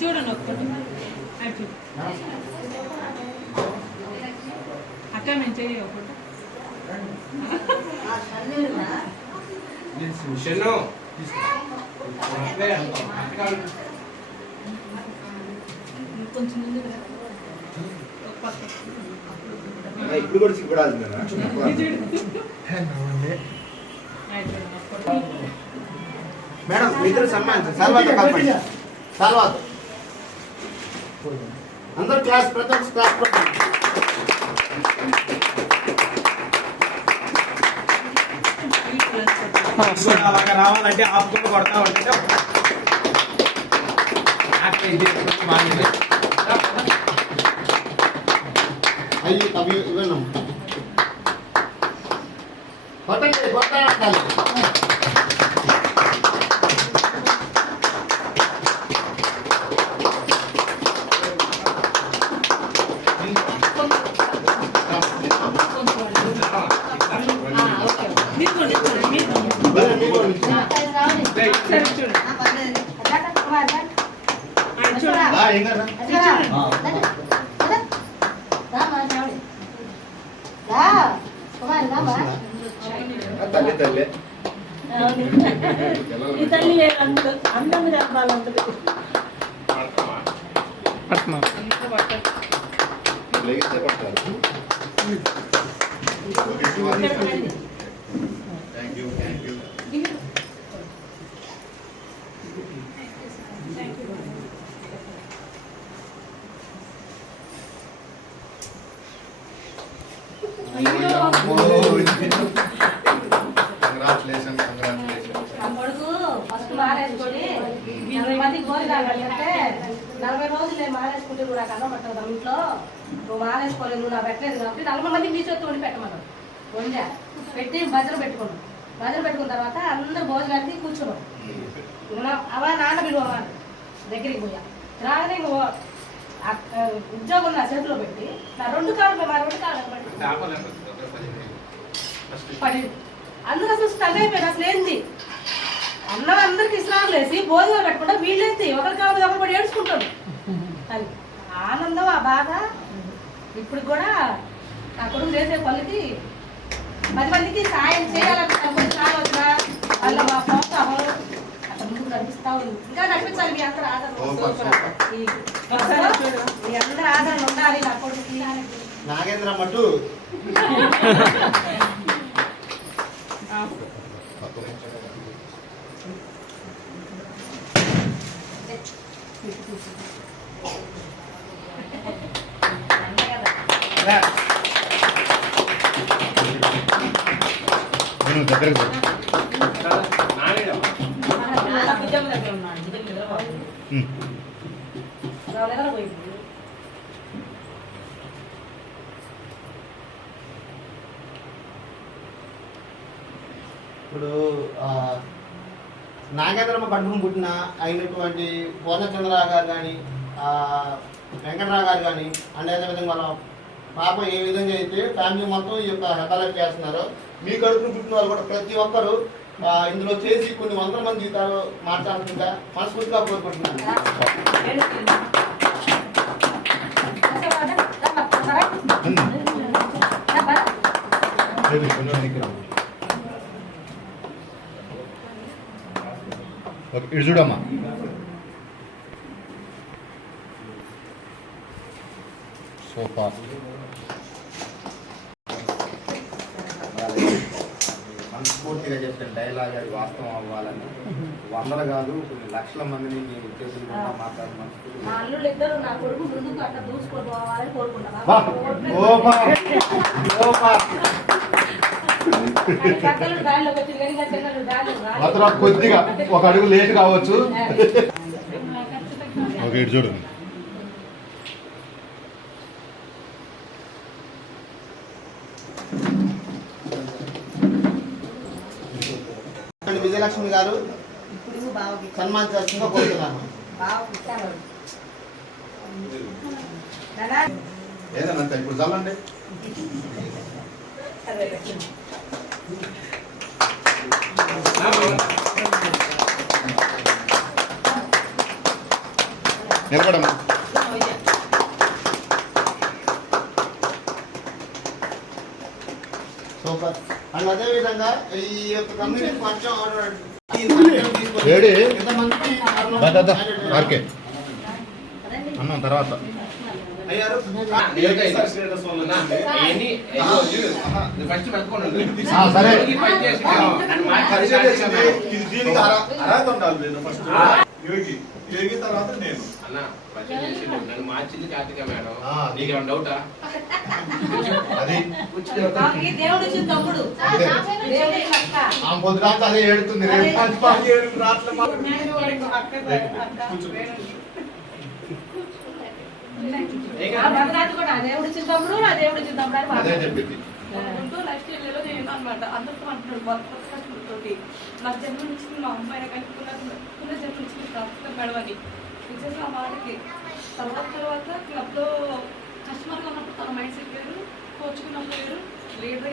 చూడండి ఒక్కటి అక్క మేము చేయ ఒకటి కొంచెం ఇప్పుడు కూడా సిగ్గుపడాలి మేడం ఇద్దరు సన్మానించండి. సర్వాత కలపండి. సర్వాత అందరు క్లాస్ ప్రతి ఒక్క క్లాస్ అలాగా రావాలంటే ఆపుకుంటూ కొడతా ఉంటే అయ్యి అవి ఇవ్వను కొట్టండి కొట్టాలి. తల్లి తల్లి ఈ తల్లి అందం చెప్పాలంటది లేగిస్తే పడతారు. Thank you thank you. Congratulation congratulation. కొడుకు ఫస్ట్ మారేసుకొని 20 మందికి భోజనాలు అంటే 40 రోజులు నేను మారేసుకుంటే కూడా కన్నా పట్టదు ఇంట్లో నువ్వు మారేసుకోలేదు నువ్వు నా పెట్టలేదు కాబట్టి 40 మందికి నీ చేతి వండి పెట్టమన్నాడు. వండా పెట్టి భజన పెట్టుకున్నాం. భజన పెట్టుకున్న తర్వాత అందరు భోజనానికి కూర్చున్నాం. అవా నాన్న పిలువ దగ్గరికి పోయా రాగానే ఉద్యోగం నా చేతిలో పెట్టి నా 2 కాళ్ళు మా 2 కాళ్ళు పడి అందరూ అసలు స్టన్ అయిపోయారు. అసలు ఏంది అన్నం అందరికి ఇస్లాం లేసి భోజనం పెట్టకుండా వీళ్ళేంది ఒకరి కాళ్ళ మీద ఒకరు పడి ఏడ్చుకుంటాడు. అది ఆనందం ఆ బాధ ఇప్పుడు కూడా నా కొడుకు చేసే పనులకి 10 మందికి సాయం చేయాలంటే కొంచెం ఆలోచన వాళ్ళ మా ప్రోత్సాహం అక్కడ ముందు కనిపిస్తా ఉంది. ఇంకా నడిపించాలి మీ అందరూ ఆదరణ మీ అందరూ ఆదరణ ఉండాలి నా కొడుకు నాగేంద్ర మట్టు దగ్గరకు ఇప్పుడు నాగేంద్రమ్మ కడుపును పుట్టిన అయినటువంటి పూర్ణచంద్రరావు గారు కానీ వెంకటరావు గారు కానీ అండ్ అదేవిధంగా వాళ్ళ పాప ఏ విధంగా అయితే ఫ్యామిలీ మొత్తం ఈ యొక్క హెల్ప్ చేస్తున్నారో మీ కడుపును పుట్టిన వాళ్ళు కూడా ప్రతి ఒక్కరు ఇందులో చేసి కొన్ని 100 మంది జీవితాలు మార్చాల్సిందిగా మనస్ఫూర్తిగా కోరుకుంటున్నాను. ఇటు చూడమ్మా. సోఫా మనస్ఫూర్తిగా చెప్పిన డైలాగ్ అది వాస్తవం అవ్వాలని 100 కాదు కొన్ని లక్షల మందిని మీ ఉద్దేశంగా మాట్లాడి కొద్దిగా ఒక అడుగు లేట్ కావచ్చు. ఓకే ఇటు చూడండి. విజయలక్ష్మి గారు సన్మానించాల్సిందిగా కోరుతున్నాను. ఏదన్నా ఇప్పుడు చల్లండి. నిలబడమ్మా. సూపర్. అండ్ అదే విధంగా ఈ యొక్క కమ్యూనిటీ కొంచెం ఏడి? ఇంతమందికి ఆర్కే అన్నం తర్వాత అయ్యారు. సరే దీనికి అర్హత ఉండాలి ఫస్ట్. యోగి యోగి తర్వాత నేను. నన్ను మార్చింది కార్తిక మేడం. ఆ, నీకు ఏమైనా డౌటా? అది నాకు ఈ దేవుడు ఇచ్చిన తమ్ముడు అంతే. దేవుడు ఇచ్చిన అక్క. ఆ పొద్దుదాకా అదే ఏడుతుంది. రేపు మంచి పని. ఆ భద్రాద్రి కూడా ఆ దేవుడు ఇచ్చిన తమ్ముడు నా దేవుడు ఇచ్చిన తమ్ముడు అని అదే మాట్లాడు. చెప్పింది. లైఫ్ స్టైల్లో నేను అనమాట అందరితో అంటున్నాడు కొత్త కష్టంతోటి నాకు జన్మ ఇచ్చింది మా అమ్మాయి కానీ పునః జన్మ ఇచ్చింది ప్రాప్తం గడవని నిజంగా ఆ మాటకి తర్వాత క్లబ్లో కస్టమర్గా ఉన్నప్పుడు తన మైండ్ సెట్ వేరు కోచ్కున్నప్పుడు వేరు లీడర్